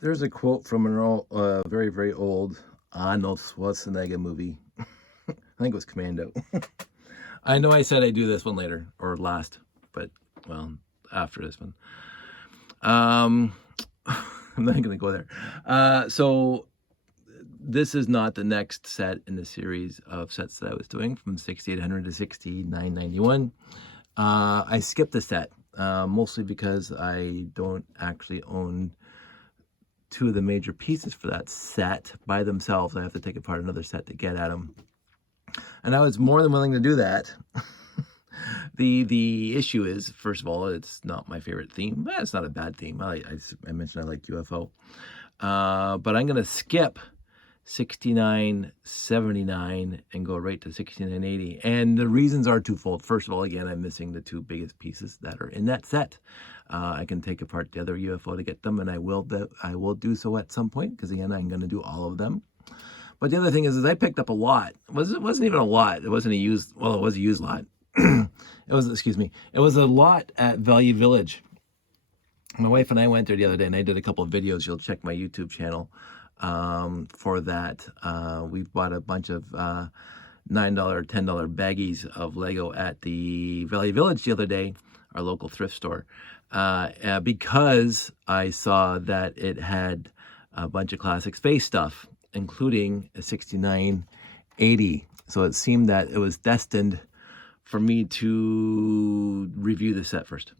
There's a quote from an very, very old Arnold Schwarzenegger movie. I think it was Commando. I know I said I'd do this one later, or last, but, well, after this one. I'm not going to go there. So this is not the next set in the series of sets that I was doing from 6800 to 6991. I skipped the set, mostly because I don't actually own two of the major pieces for that set by themselves. I have to take apart another set to get at them. And I was more than willing to do that. The issue is, first of all, it's not my favorite theme. But it's not a bad theme. I mentioned I like UFO. But I'm going to skip 6979 and go right to 6980. And the reasons are twofold. First of all, again, I'm missing the two biggest pieces that are in that set. I can take apart the other UFO to get them, and I will do so at some point, because again, I'm going to do all of them. But the other thing is I picked up a lot. It wasn't even a lot. It wasn't a used, well, it was a used lot. It was a lot at Value Village. My wife and I went there the other day, and I did a couple of videos. You'll check my YouTube channel for that. We bought a bunch of $9, $10 baggies of Lego at the Value Village the other day, our local thrift store, because I saw that it had a bunch of classic space stuff, including a 6980. So it seemed that it was destined for me to review the set first.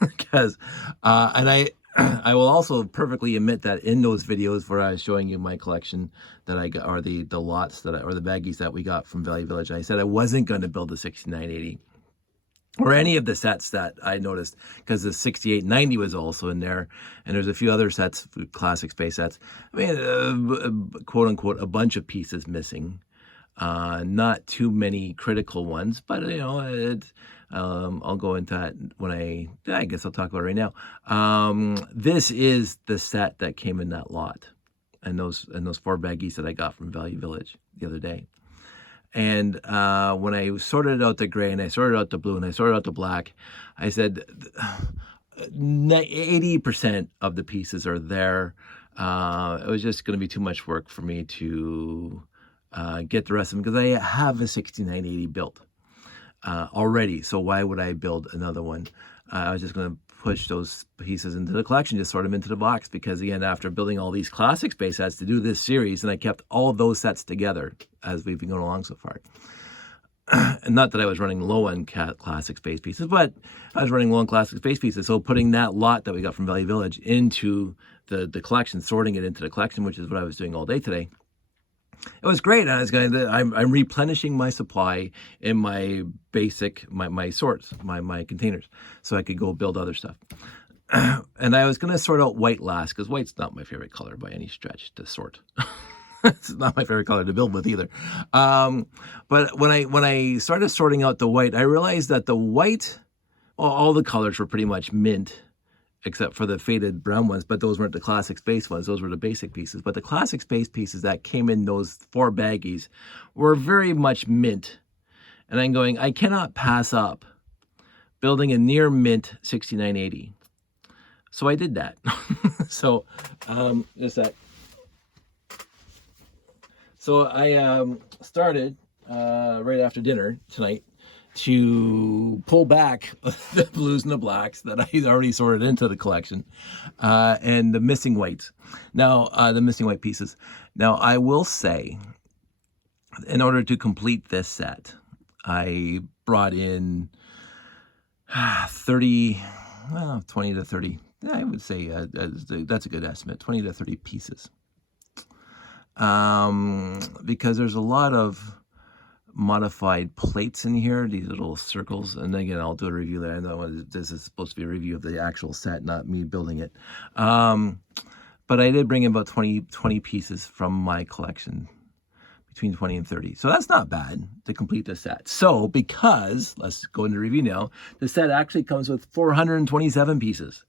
Because, and I will also perfectly admit that in those videos where I was showing you my collection that I got, or the lots that or the baggies that we got from Value Village, I said I wasn't going to build the 6980 or any of the sets that I noticed, because the 6890 was also in there, and there's a few other sets, classic space sets. I mean, quote unquote, a bunch of pieces missing. Not too many critical ones, but you know, I'll go into that when I guess I'll talk about it right now. This is the set that came in that lot, and those 4 baggies that I got from Value Village the other day. And when I sorted out the gray, and I sorted out the blue, and I sorted out the black, I said 80% of the pieces are there. It was just going to be too much work for me to get the rest of them, because I have a 6980 built already. So why would I build another one? I was just going to push those pieces into the collection, just sort them into the box, because again, after building all these classic space sets to do this series, and I kept all of those sets together as we've been going along so far. And not that I was running low on classic space pieces, but I was running low on classic space pieces. So putting that lot that we got from Value Village into the collection, sorting it into the collection, which is what I was doing all day today, it was great. I'm replenishing my supply in my basic, my sorts, my containers, so I could go build other stuff. And I was going to sort out white last, because white's not my favorite color by any stretch to sort. It's not my favorite color to build with either. But when I started sorting out the white, I realized that the white, well, all the colors were pretty much mint, except for the faded brown ones, but those weren't the classic space ones. Those were the basic pieces. But the classic space pieces that came in those 4 baggies were very much mint. And I'm going, I cannot pass up building a near mint 6980. So I did that. So, just that. So I started right after dinner tonight to pull back the blues and the blacks that I already sorted into the collection, and the missing whites. Now, the missing white pieces. Now, I will say, in order to complete this set, I brought in 30, well, 20 to 30. I would say that's a good estimate, 20 to 30 pieces. Because there's a lot of modified plates in here, these little circles, and again, I'll do a review there. I know this is supposed to be a review of the actual set, not me building it. But I did bring in about 20 pieces from my collection, between 20 and 30. So that's not bad to complete the set. So because, let's go into review now, the set actually comes with 427 pieces.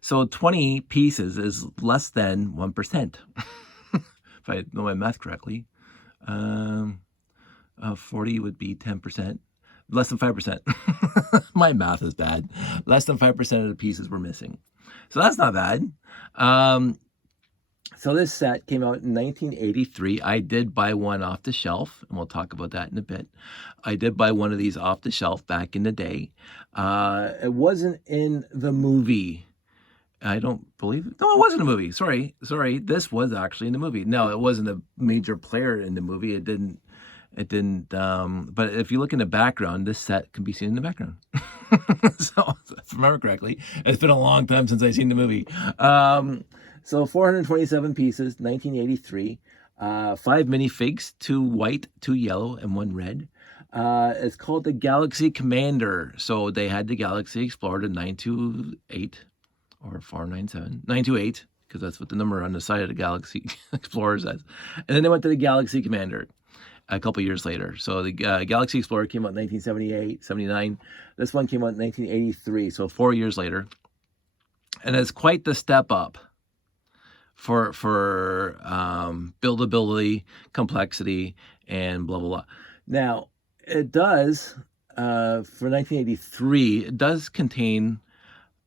So 20 pieces is less than 1%, if I know my math correctly. 40 would be 10%, less than 5%. My math is bad. Less than 5% of the pieces were missing. So that's not bad. So this set came out in 1983. I did buy one off the shelf, and we'll talk about that in a bit. I did buy one of these off the shelf back in the day. It wasn't in the movie. I don't believe it. No, it wasn't a movie. Sorry. This was actually in the movie. No, it wasn't a major player in the movie. It didn't. But if you look in the background, this set can be seen in the background. So, if I remember correctly, it's been a long time since I've seen the movie. So 427 pieces, 1983. 5 minifigs, 2 white, 2 yellow, and 1 red. It's called the Galaxy Commander. So they had the Galaxy Explorer, the 928 or 497, 928, because that's what the number on the side of the Galaxy Explorer says. And then they went to the Galaxy Commander a couple years later. So the Galaxy Explorer came out in 1978, 79. This one came out in 1983, so 4 years later. And it's quite the step up for buildability, complexity, and blah, blah, blah. Now, it does, for 1983, it does contain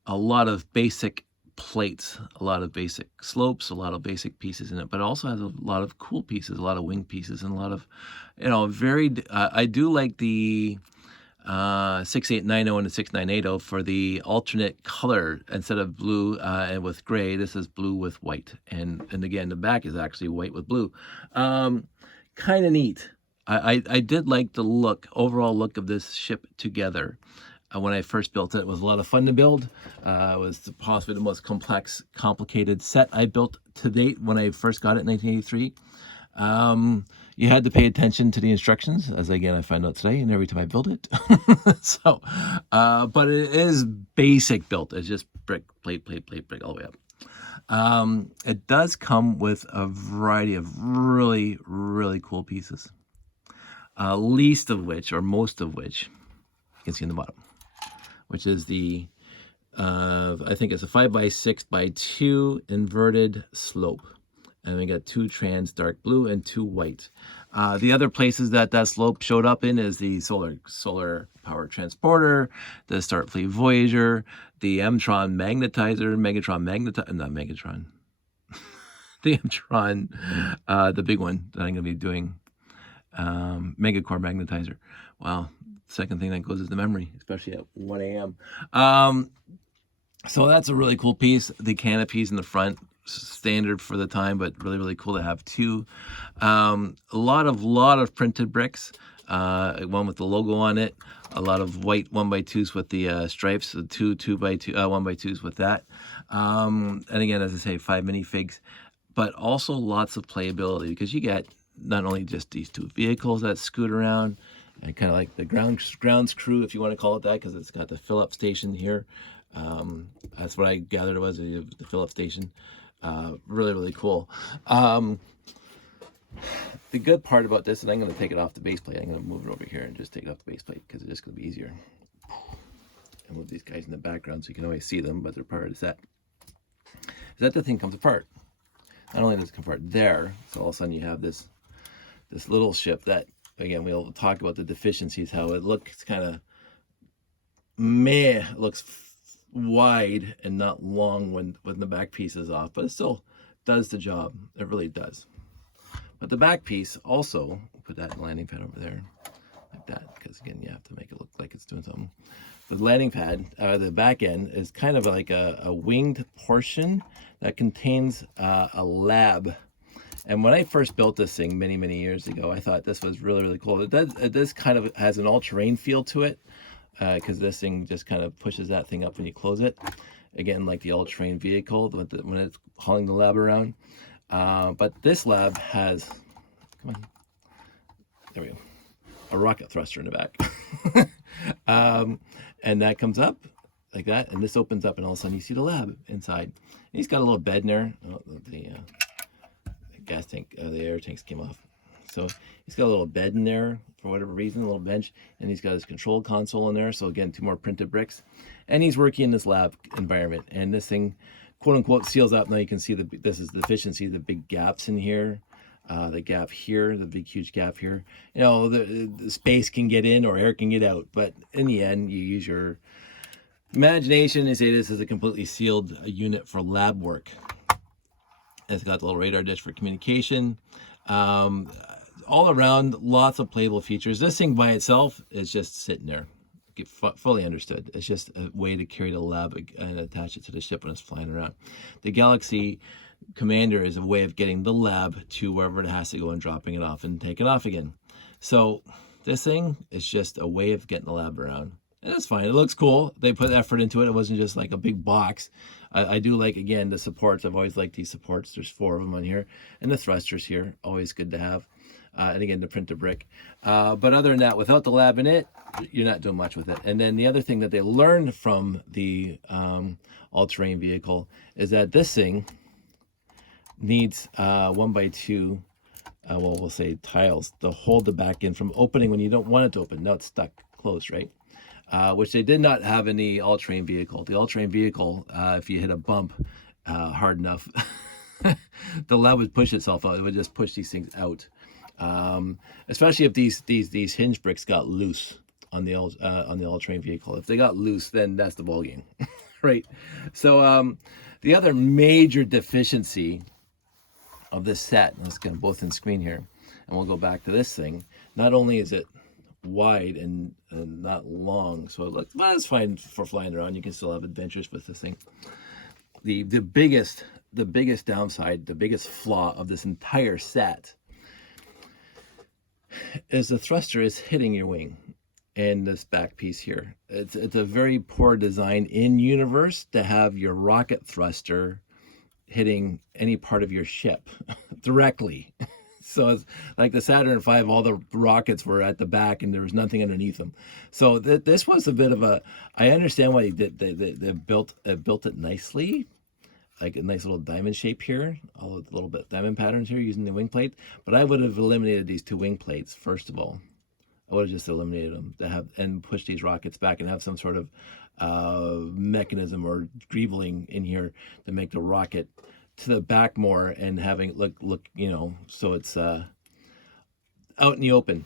a lot of basic plates, a lot of basic slopes, a lot of basic pieces in it, but it also has a lot of cool pieces, a lot of wing pieces, and a lot of, I do like the 6890 and the 6980 for the alternate color. Instead of blue and with gray, this is blue with white. And again, the back is actually white with blue. Kind of neat. I did like the overall look of this ship together. When I first built it, it was a lot of fun to build. It was possibly the most complicated set I built to date when I first got it in 1983. You had to pay attention to the instructions, as again I find out today, and every time I build it. So, but it is basic built. It's just brick, plate, all the way up. It does come with a variety of really, really cool pieces. Least of which, or most of which, you can see in the bottom, which is the, I think it's a 5x6x2 inverted slope. And we got 2 trans dark blue and 2 white. The other places that slope showed up in is the solar power transporter, the Starfleet Voyager, the Mtron magnetizer, the Mtron, the big one that I'm going to be doing, Megacore magnetizer. Wow. Second thing that goes is the memory, especially at 1 a.m. So that's a really cool piece. The canopies in the front, standard for the time, but really, really cool to have 2. A lot of printed bricks. One with the logo on it. A lot of white 1x2s with the stripes. So 2 2x2 1x2s with that. And again, as I say, 5 minifigs, but also lots of playability, because you get not only just these 2 vehicles that scoot around, and kind of like the grounds crew, if you want to call it that, because it's got the fill-up station here. That's what I gathered it was, the fill-up station. Really, really cool. The good part about this, and I'm going to take it off the base plate. I'm going to move it over here and just take it off the base plate, because it's just going to be easier. And with these guys in the background, so you can always see them, but they're part of the set. Is that the thing comes apart. Not only does it come apart there, so all of a sudden you have this little ship that, again, we'll talk about the deficiencies, how it looks kind of meh, it looks wide and not long when the back piece is off, but it still does the job. It really does. But the back piece also, we'll put that landing pad over there like that, because again, you have to make it look like it's doing something. The landing pad, the back end, is kind of like a winged portion that contains a lab. And when I first built this thing many, many years ago, I thought this was really, really cool. It does kind of has an all-terrain feel to it, because this thing just kind of pushes that thing up when you close it. Again, like the all-terrain vehicle when it's hauling the lab around. But this lab has, come on, there we go, a rocket thruster in the back. And that comes up like that, and this opens up, and all of a sudden you see the lab inside. And he's got a little bed in there. Oh, the gas tank, the air tanks came off. So he's got a little bed in there for whatever reason, a little bench, and he's got his control console in there. So again, 2 more printed bricks, and he's working in this lab environment. And this thing, quote unquote, seals up. Now you can see this is the deficiency, the big gaps in here, the gap here, the big huge gap here. You know, the space can get in or air can get out, but in the end, you use your imagination and say this is a completely sealed unit for lab work. It's got the little radar dish for communication. Um, all around, lots of playable features. This thing by itself is just sitting there, fully understood. It's just a way to carry the lab and attach it to the ship when it's flying around. The Galaxy Commander is a way of getting the lab to wherever it has to go and dropping it off and taking it off again. So this thing is just a way of getting the lab around. And it's fine. It looks cool. They put effort into it. It wasn't just like a big box. I do like, again, the supports. I've always liked these supports. There's 4 of them on here. And the thrusters here, always good to have. And again, the printer brick. But other than that, without the lab in it, you're not doing much with it. And then the other thing that they learned from the all-terrain vehicle is that this thing needs 1x2, well, we'll say tiles to hold the back end from opening when you don't want it to open. Now it's stuck closed, right? Which they did not have in the all-terrain vehicle. The all-terrain vehicle, if you hit a bump hard enough, the lab would push itself out. It would just push these things out. Especially if these hinge bricks got loose on the all-terrain vehicle. If they got loose, then that's the ball game, right? So the other major deficiency of this set, let's get them both in screen here, and we'll go back to this thing. Not only is it wide and not long, so it looks, well, it's fine for flying around. You can still have adventures with this thing. The biggest downside, the biggest flaw of this entire set is the thruster is hitting your wing and this back piece here. It's a very poor design in universe to have your rocket thruster hitting any part of your ship directly. So it's like the Saturn V, all the rockets were at the back and there was nothing underneath them. So this was a bit of a, I understand why they built it nicely, like a nice little diamond shape here, all the little bit diamond patterns here using the wing plate. But I would have eliminated these 2 wing plates first of all. I would have just eliminated them to have and push these rockets back and have some sort of mechanism or greeveling in here to make the rocket to the back more and having look, you know, so it's out in the open.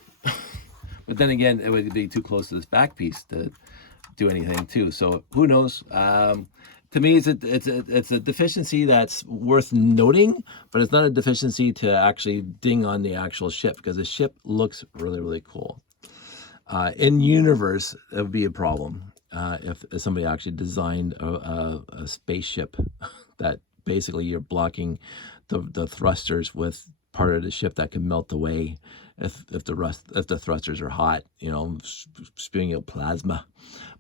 But then again, it would be too close to this back piece to do anything too. So who knows? To me, it's a deficiency that's worth noting, but it's not a deficiency to actually ding on the actual ship, because the ship looks really, really cool. In universe, it would be a problem if somebody actually designed a spaceship that basically you're blocking the thrusters with part of the ship that can melt away if the thrusters are hot, you know, spewing out plasma.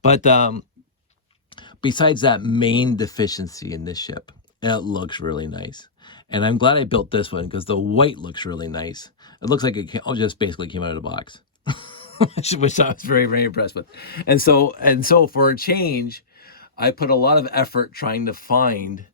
But besides that main deficiency in this ship, it looks really nice. And I'm glad I built this one because the white looks really nice. It looks like it just basically came out of the box, which I was very, very impressed with. And so for a change, I put a lot of effort trying to find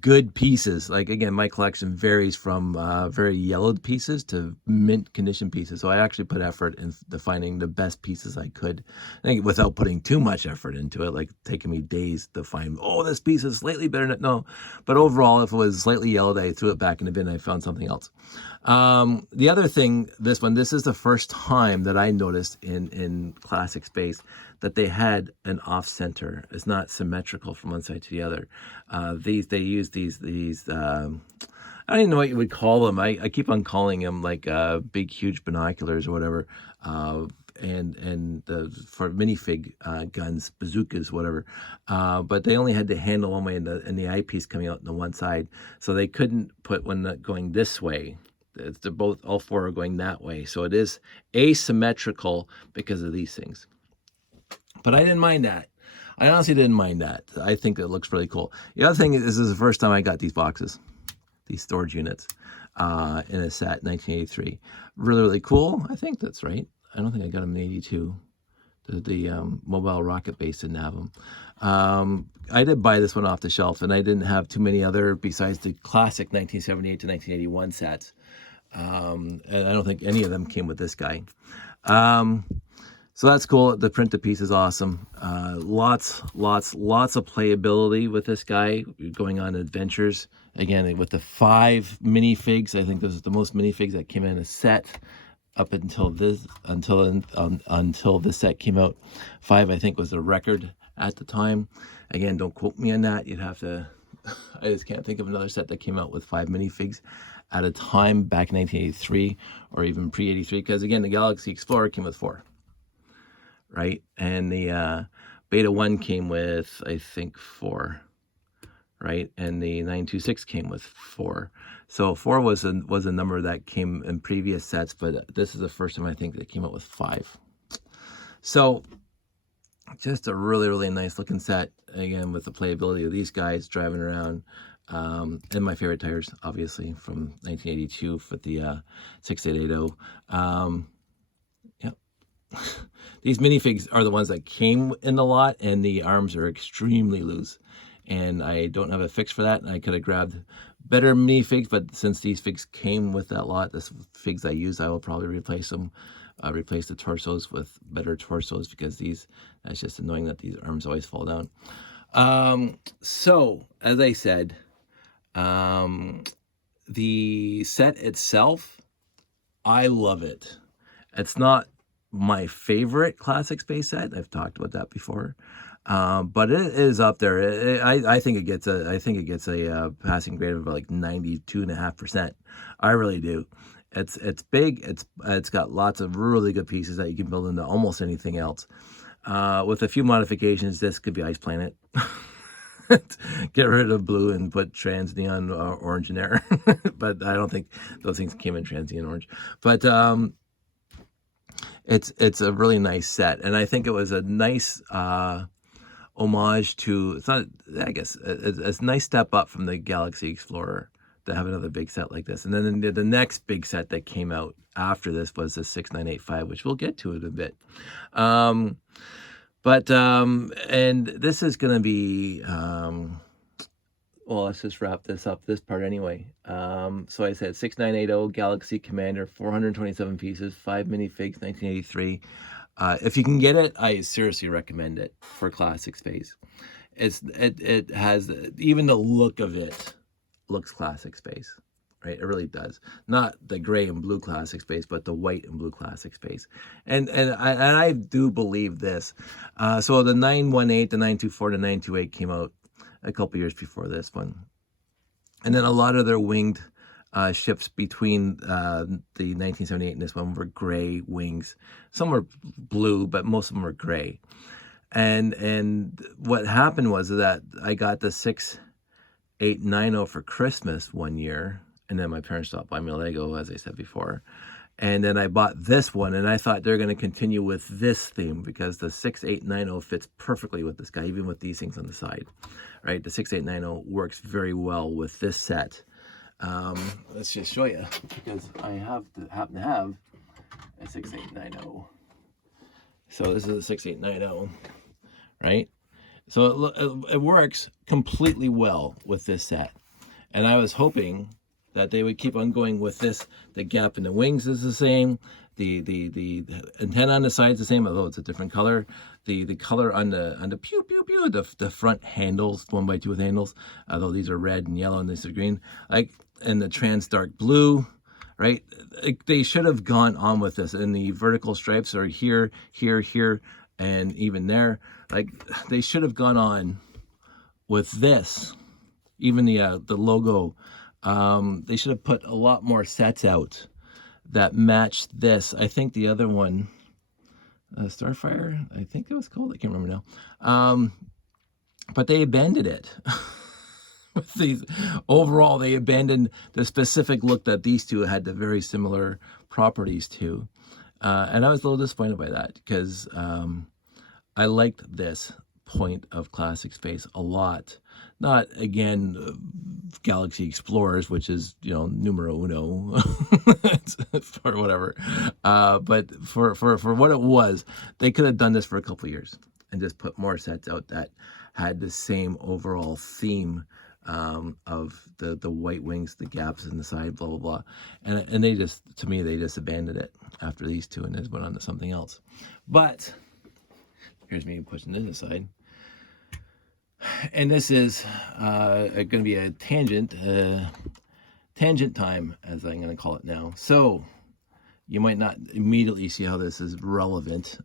good pieces. Like, again, my collection varies from very yellowed pieces to mint condition pieces, so I actually put effort into finding the best pieces I could, I think, without putting too much effort into it, like taking me days to find, oh, this piece is slightly better than, no, but overall, if it was slightly yellowed, I threw it back in the bin and I found something else. The other thing, this is the first time that I noticed in Classic Space that they had an off center. It's not symmetrical from one side to the other. They use these I don't even know what you would call them. I keep on calling them like big, huge binoculars or whatever. And for minifig guns, bazookas, whatever. But they only had the handle one way and the eyepiece coming out on the one side. So they couldn't put one going this way. They're both, all 4 are going that way. So it is asymmetrical because of these things. But I didn't mind that. I honestly didn't mind that. I think it looks really cool. The other thing is, this is the first time I got these boxes, these storage units in a set, 1983. Really, really cool. I think that's right. I don't think I got them in 82. The mobile rocket base didn't have them. I did buy this one off the shelf, and I didn't have too many other besides the classic 1978 to 1981 sets. And I don't think any of them came with this guy. So that's cool. The printed piece is awesome. Lots of playability with this guy, going on adventures. Again, with the 5 minifigs, I think this is the most minifigs that came in a set up until this set came out. 5, I think, was the record at the time. Again, don't quote me on that. You'd have to I just can't think of another set that came out with 5 minifigs at a time back in 1983 or even pre-83, because again, the Galaxy Explorer came with 4, right? And the Beta 1 came with, I think, 4, right? And the 926 came with 4. So 4 was a number that came in previous sets, but this is the first time I think that came out with 5. So just a really, really nice looking set, again, with the playability of these guys driving around. And my favorite tires, obviously, from 1982 with the 6880. Yep. These minifigs are the ones that came in the lot, and the arms are extremely loose. And I don't have a fix for that. And I could have grabbed better minifigs, but since these figs came with that lot, the figs I use, I will probably replace them. Replace the torsos with better torsos, because that's just annoying that these arms always fall down. So, as I said, the set itself, I love it. It's not my favorite classic space set. I've talked about that before. But it is up there. I think it gets a passing grade of like 92.5%. I really do. It's big. It's got lots of really good pieces that you can build into almost anything else. With a few modifications, this could be Ice Planet. Get rid of blue and put trans neon orange in there. But I don't think those things came in trans neon orange. But it's a really nice set, and I think it was a nice homage to, it's not, I guess, it's a nice step up from the Galaxy Explorer to have another big set like this. And then the next big set that came out after this was the 6985, which we'll get to in a bit. And this is going to be, well, let's just wrap this up, this part anyway. So I said 6980 Galaxy Commander, 427 pieces, 5 minifigs, 1983. If you can get it, I seriously recommend it for classic space. It has, even the look of it looks classic space, right? It really does. Not the gray and blue classic space, but the white and blue classic space. And I do believe this. So the 918, the 924, the 928 came out a couple years before this one. And then a lot of their winged ships between the 1978 and this one were gray wings. Some were blue, but most of them were gray. And what happened was that I got the 6890 for Christmas one year, and then my parents stopped buying me Lego, as I said before. And then I bought this one, and I thought they're going to continue with this theme, because the 6890 fits perfectly with this guy, even with these things on the side, right? The 6890 works very well with this set. Let's just show you, because I happen to have a 6890. So this is a 6890, right? So it works completely well with this set. And I was hoping that they would keep on going with this. The gap in the wings is the same. The antenna on the side is the same, although it's a different color. The color on the pew pew pew, the front handles, 1x2 with handles, although these are red and yellow and this is green, like, and the trans dark blue, right? They should have gone on with this, and the vertical stripes are here, here, here, and even there. Like, they should have gone on with this. Even the logo, they should have put a lot more sets out that matched this. I think the other one, Starfire, I think it was called, I can't remember now. But they abandoned it. With these, overall, they abandoned the specific look that these two had the very similar properties to. And I was a little disappointed by that, because I liked this point of classic space a lot. Not, again, Galaxy Explorers, which is, numero uno, or whatever. But for what it was, they could have done this for a couple of years and just put more sets out that had the same overall theme of the white wings, the gaps in the side, blah, blah, blah. And they just, to me, they just abandoned it after these two and just went on to something else. But here's me pushing this aside. And this is going to be a tangent time, as I'm going to call it now. So you might not immediately see how this is relevant.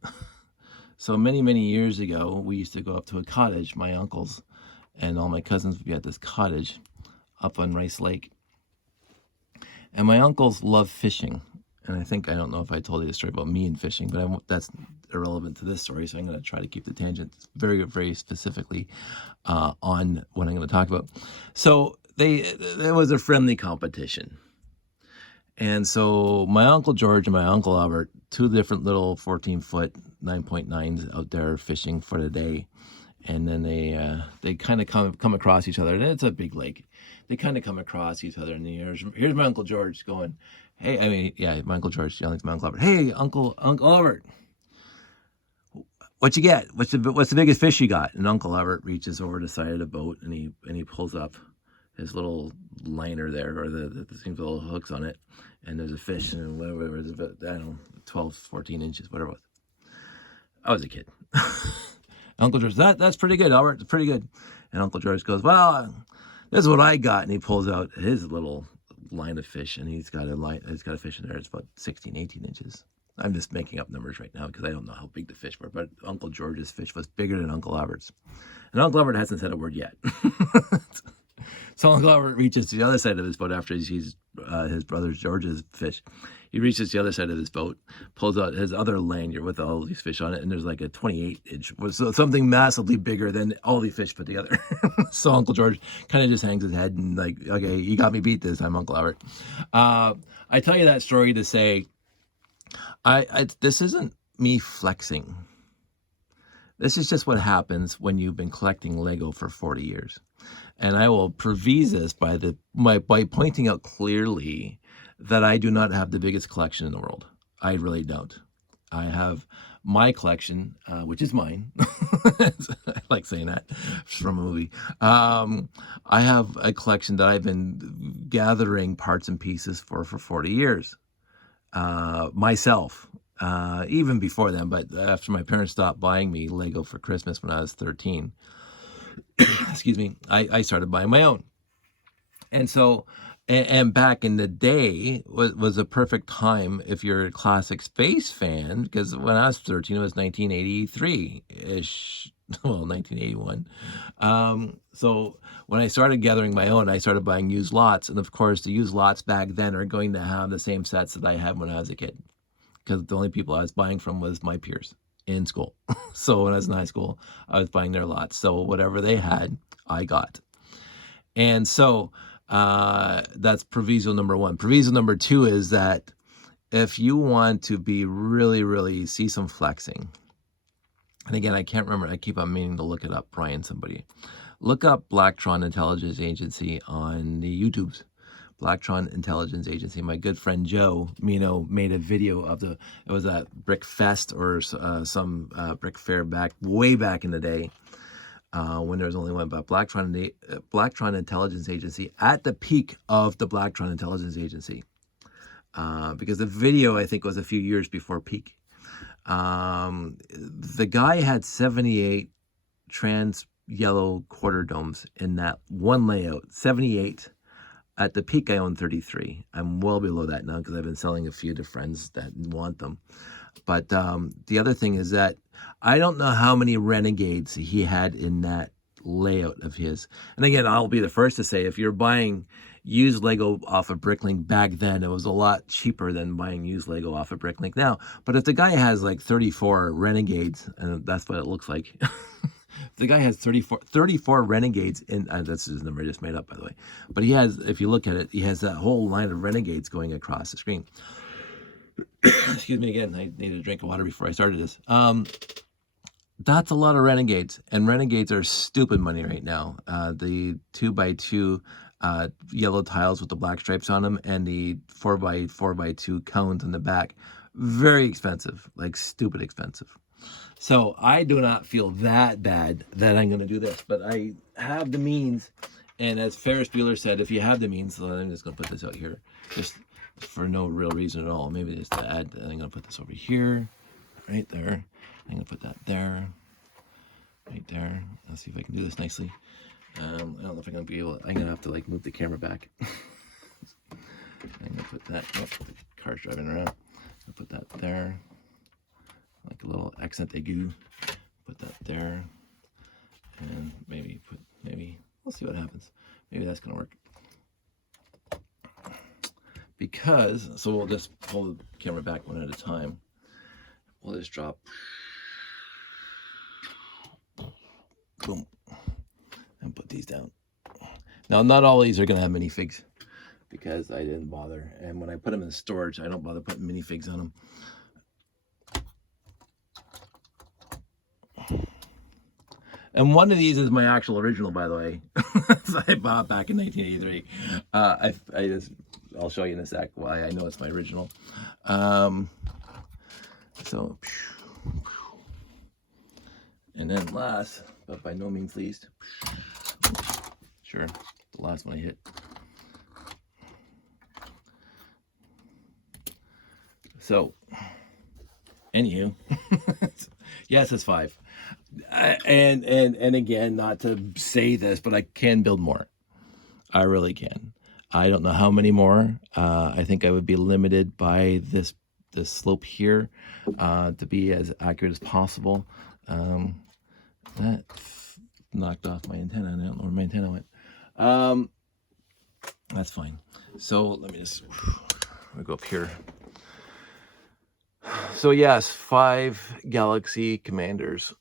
So many, many years ago, we used to go up to a cottage, my uncle's, and all my cousins would be at this cottage up on Rice Lake. And my uncles love fishing. And I don't know if I told you the story about me and fishing, but that's irrelevant to this story. So I'm going to try to keep the tangent very, very specifically on what I'm going to talk about. So there was a friendly competition. And so my Uncle George and my Uncle Albert, two different little 14-foot 9.9s out there fishing for the day. And then they kind of come across each other. And it's a big lake. They kind of come across each other. And here's my Uncle George going, hey, my Uncle George yelling to my Uncle Albert, hey, Uncle Albert, what you get? What's the biggest fish you got? And Uncle Albert reaches over the side of the boat and he pulls up his little liner there, or the seems little hooks on it, and there's a fish, and whatever it is, about, I don't know, 12, 14 inches, whatever it was. I was a kid. Uncle George, that's pretty good, Albert, it's pretty good. And Uncle George goes, well, this is what I got, and he pulls out his little line of fish, and he's got a fish in there. It's about 16, 18 inches. I'm just making up numbers right now because I don't know how big the fish were, but Uncle George's fish was bigger than Uncle Albert's, and Uncle Albert hasn't said a word yet. So Uncle Albert reaches to the other side of his boat after he sees his brother George's fish. He reaches to the other side of his boat, pulls out his other lanyard with all these fish on it, and there's like a 28-inch, so something massively bigger than all the fish put together. So Uncle George kind of just hangs his head and like, okay, you got me beat this time, Uncle Albert. I tell you that story to say, this isn't me flexing. This is just what happens when you've been collecting Lego for 40 years. And I will previs this by pointing out clearly that I do not have the biggest collection in the world. I really don't. I have my collection, which is mine. I like saying that from a movie. I have a collection that I've been gathering parts and pieces for 40 years. Myself. Even before then, but after my parents stopped buying me Lego for Christmas when I was 13, excuse me, I started buying my own. And so, and back in the day was a perfect time if you're a classic space fan, because when I was 13, it was 1983-ish, well, 1981. So when I started gathering my own, I started buying used lots. And of course, the used lots back then are going to have the same sets that I had when I was a kid, because the only people I was buying from was my peers in school. So when I was in high school, I was buying their lots. So whatever they had, I got. And so that's proviso number one. Proviso number two is that if you want to be really, really see some flexing, and again, I can't remember, I keep on meaning to look it up, Brian, somebody. Look up Blacktron Intelligence Agency on the YouTubes. Blacktron Intelligence Agency. My good friend Joe Mino made a video of it was at Brick Fest or some brick fair way back in the day when there was only one, but Blacktron Intelligence Agency at the peak of the Blacktron Intelligence Agency. Because the video, I think, was a few years before peak. The guy had 78 trans yellow quarter domes in that one layout, 78. At the peak, I own 33. I'm well below that now because I've been selling a few to friends that want them. But the other thing is that I don't know how many Renegades he had in that layout of his. And again, I'll be the first to say, if you're buying used Lego off of Bricklink back then, it was a lot cheaper than buying used Lego off of Bricklink now. But if the guy has like 34 Renegades, and that's what it looks like. The guy has 34 Renegades in, that's his number I just made up, by the way. But he has, if you look at it, he has that whole line of Renegades going across the screen. Excuse me again, I needed a drink of water before I started this. That's a lot of Renegades, and Renegades are stupid money right now. The 2x2 yellow tiles with the black stripes on them, and the 4x4x2 cones in the back, very expensive, like stupid expensive. So I do not feel that bad that I'm going to do this, but I have the means. And as Ferris Bueller said, if you have the means, so I'm just going to put this out here, just for no real reason at all. Maybe just to add, I'm going to put this over here, right there. I'm going to put that there, right there. Let's see if I can do this nicely. I don't know if I'm going to be able to, I'm going to have to like move the camera back. I'm going to put that, oh, the car's driving around. I'll put that there. Like a little accent aigu, put that there, and maybe put Maybe we'll see what happens. Maybe that's gonna work. Because, so we'll just pull the camera back one at a time. We'll just drop, boom, and put these down. Now, not all these are gonna have minifigs because I didn't bother. And when I put them in storage, I don't bother putting minifigs on them. And one of these is my actual original, by the way. I bought back in 1983. I'll show you in a sec why I know it's my original. So, and then last, but by no means least, sure, the last one I hit. So, anywho, yes, it's 5. And again, not to say this, but I can build more. I really can. I don't know how many more. I think I would be limited by this slope here to be as accurate as possible. That knocked off my antenna, and I don't know where my antenna went. That's fine. So let me just go up here. So yes, 5 Galaxy Commanders.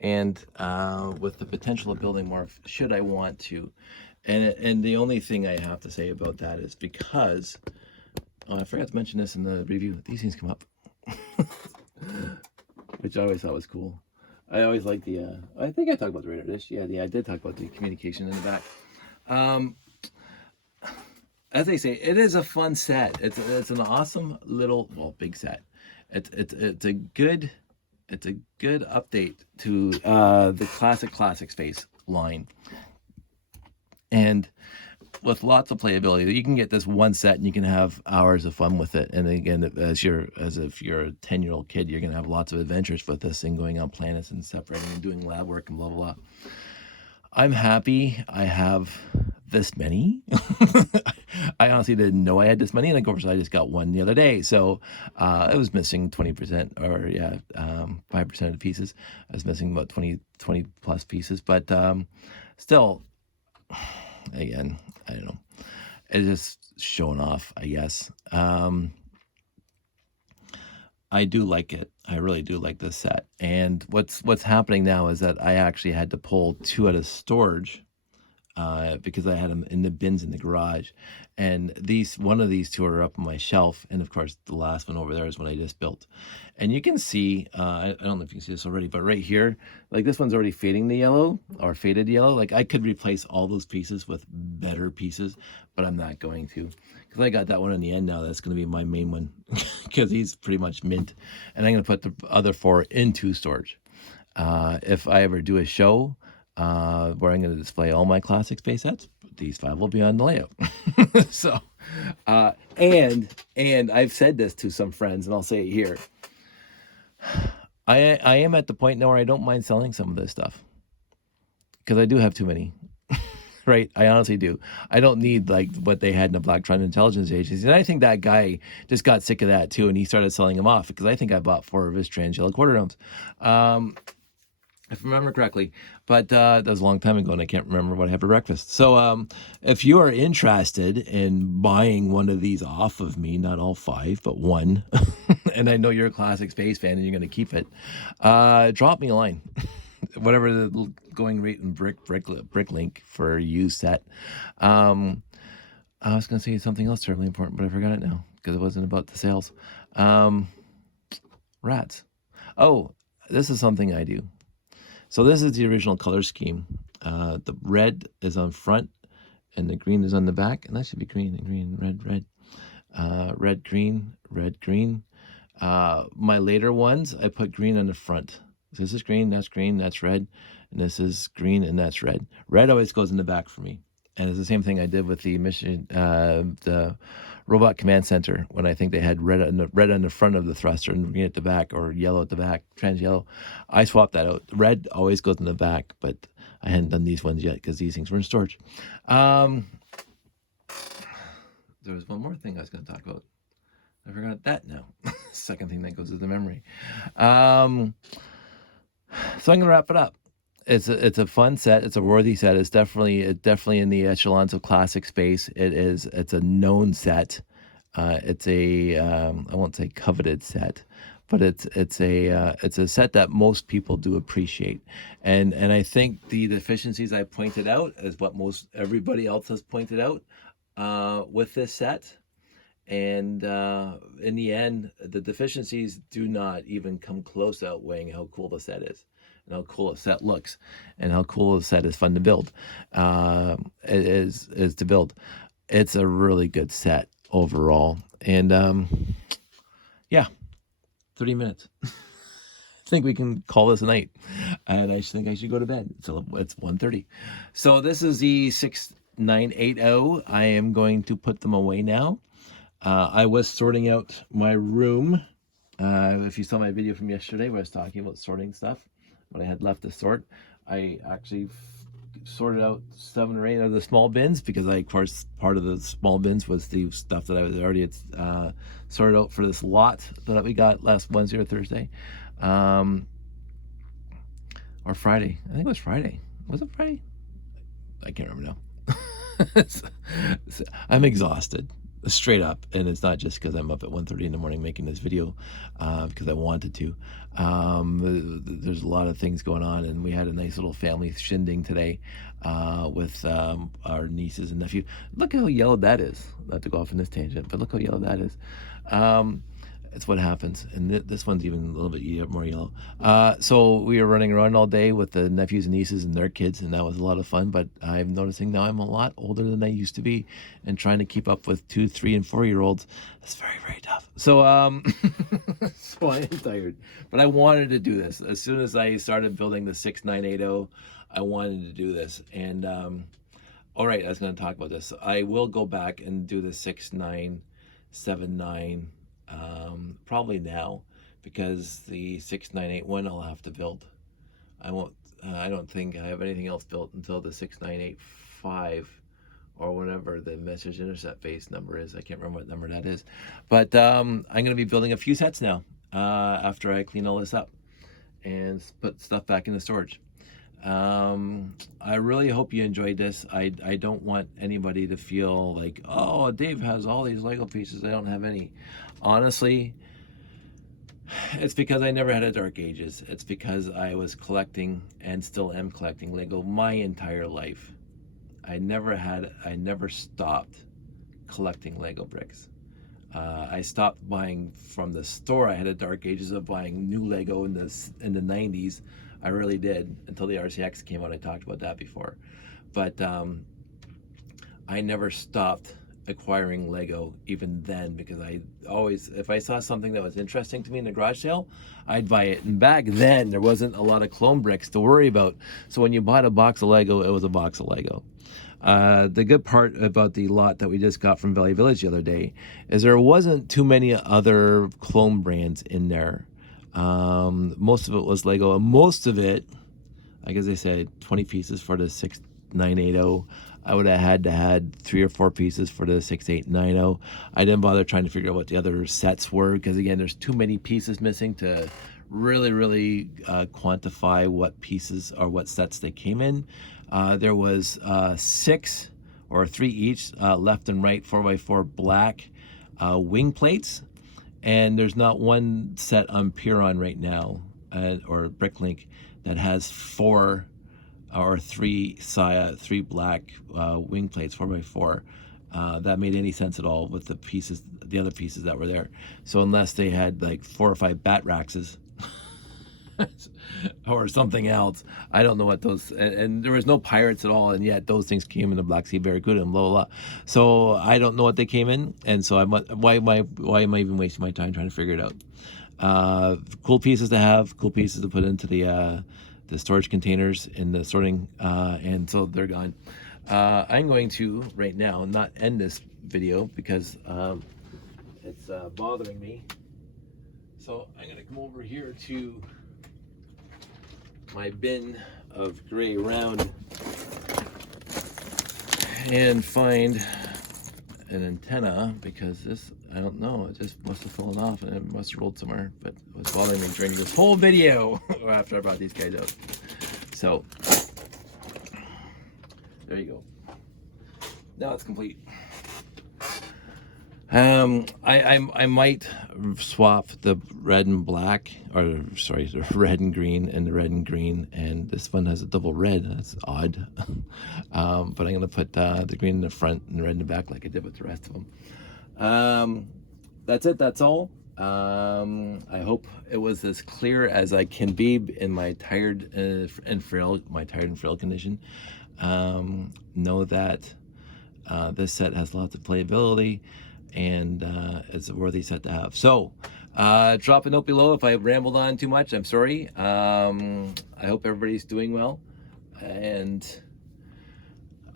And with the potential of building more, should I want to. And the only thing I have to say about that is because, I forgot to mention this in the review, these things come up. Which I always thought was cool. I always like the, I think I talked about the radar dish. Yeah, I did talk about the communication in the back. As I say, it is a fun set. It's an awesome little, well, big set. It's a good update to the classic space line, and with lots of playability. You can get this one set and you can have hours of fun with it. And again, as if you're a 10-year-old kid, you're gonna have lots of adventures with this thing, going on planets and separating and doing lab work and blah blah blah. I'm happy I have this many. I honestly didn't know I had this many, and of course I just got one the other day. So it was missing 20%, or 5% of the pieces. I was missing about 20 plus pieces, but still, again, I don't know. It's just showing off, I guess. I do like it. I really do like this set. And what's happening now is that I actually had to pull 2 out of storage because I had them in the bins in the garage. And one of these 2 are up on my shelf. And of course, the last one over there is one I just built. And you can see, I don't know if you can see this already, but right here, like this one's already fading the yellow, or faded yellow. Like I could replace all those pieces with better pieces, but I'm not going to, because I got that one in the end now. That's going to be my main one because he's pretty much mint. And I'm going to put the other 4 into storage. If I ever do a show where I'm going to display all my classic space sets, these 5 will be on the layout. So, and I've said this to some friends, and I'll say it here. I am at the point now where I don't mind selling some of this stuff, because I do have too many. Right? I honestly do. I don't need like what they had in the Blacktron Intelligence Agency. And I think that guy just got sick of that too, and he started selling them off, because I think I bought 4 of his trans-yellow quarter domes. If I remember correctly, but that was a long time ago, and I can't remember what I had for breakfast. So if you are interested in buying one of these off of me, not all 5, but 1, and I know you're a classic space fan and you're going to keep it, drop me a line. Whatever the going rate and brick link for a used set. I was going to say something else terribly important, but I forgot it now because it wasn't about the sales. Rats. Oh, this is something I do. So this is the original color scheme. The red is on front and the green is on the back, and that should be green and green, red, red, green, red, green. My later ones, I put green on the front. So this is green, that's red, and this is green and that's red. Red always goes in the back for me. And it's the same thing I did with the mission, the Robot Command Center, when I think they had red on the front of the thruster and green at the back, or yellow at the back, trans yellow. I swapped that out. Red always goes in the back, but I hadn't done these ones yet because these things were in storage. There was one more thing I was going to talk about. I forgot that now. Second thing that goes to the memory. So I'm going to wrap it up. it's a fun set. It's a worthy set. It's definitely in the echelons of classic space. It's a known set. It's a I won't say coveted set, but it's a set that most people do appreciate. And I think the deficiencies I pointed out is what most everybody else has pointed out with this set. And in the end, the deficiencies do not even come close to outweighing how cool the set is, and how cool a set looks, and how cool a set is fun to build. It is to build. It's a really good set overall. And yeah, 30 minutes. I think we can call this a night. And I think I should go to bed. So it's 1:30. So this is the 6980. I am going to put them away now. I was sorting out my room. If you saw my video from yesterday where I was talking about sorting stuff, what I had left to sort, I actually sorted out 7 or 8 of the small bins, because of course, part of the small bins was the stuff that I was already sorted out for this lot that we got last Wednesday or Thursday. Or Friday. I think it was Friday. Was it Friday? I can't remember now. I'm exhausted, straight up, and it's not just because I'm up at 1:30 in the morning making this video because I wanted to. There's a lot of things going on, and we had a nice little family shindig today with our nieces and nephew. Look how yellow that is. Not to go off on this tangent, but look how yellow that is. It's what happens. And this one's even a little bit more yellow. So we were running around all day with the nephews and nieces and their kids, and that was a lot of fun. But I'm noticing now I'm a lot older than I used to be, and trying to keep up with 2, 3, and 4-year-olds is very, very tough. So, so I am tired. But I wanted to do this. As soon as I started building the 6980, I wanted to do this. And, all right, I was going to talk about this. I will go back and do the 6979 probably now, because the 6981 I'll have to build. I don't think I have anything else built until the 6985 or whatever the message intercept base number is. I can't remember what number that is, but I'm going to be building a few sets now after I clean all this up and put stuff back in the storage. I really hope you enjoyed this. I don't want anybody to feel like, oh, Dave has all these Lego pieces, I don't have any. Honestly, it's because I never had a dark ages. It's because I was collecting, and still am collecting, Lego my entire life. I never stopped collecting Lego bricks. I stopped buying from the store. I had a dark ages of buying new Lego in the 90s. I really did, until the RCX came out. I talked about that before. But I never stopped acquiring Lego even then, because I always, if I saw something that was interesting to me in the garage sale, I'd buy it. And back then, there wasn't a lot of clone bricks to worry about. So when you bought a box of Lego, it was a box of Lego. The good part about the lot that we just got from Valley Village the other day is there wasn't too many other clone brands in there. Most of it was Lego, and most of it, like as I said, 20 pieces for the 6980. I would have had to had 3 or 4 pieces for the 6890. I didn't bother trying to figure out what the other sets were, because again, there's too many pieces missing to really quantify what pieces or what sets they came in. There was 6 or 3 each, left and right 4x4 black wing plates, and there's not one set on Piron right now or Bricklink that has 4 or 3 black wing plates 4x4 that made any sense at all with the other pieces that were there. So unless they had like 4 or 5 bat raxes or something else, I don't know what those, and there was no pirates at all, and yet those things came in the Black Sea Barracuda and blah blah blah. So I don't know what they came in, and so why am I even wasting my time trying to figure it out? Cool pieces to have, cool pieces to put into the storage containers in the sorting, and so they're gone. I'm going to right now not end this video because it's bothering me. So I'm going to come over here to my bin of gray round and find an antenna, because this, I don't know, it just must have fallen off and it must have rolled somewhere, but it was bothering me during this whole video after I brought these guys out. So there you go. Now it's complete. I might swap the red and black, or sorry, the red and green and the red and green, and this one has a double red. That's odd. But I'm gonna put the green in the front and the red in the back, like I did with the rest of them. That's it. That's all. I hope it was as clear as I can be in my tired and frail condition. Know that this set has lots of playability, and it's a worthy set to have. So drop a note below if I rambled on too much. I'm sorry. I hope everybody's doing well, and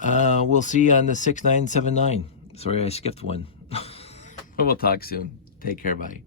we'll see you on the 6979. Sorry I skipped one. We'll talk soon. Take care. Bye.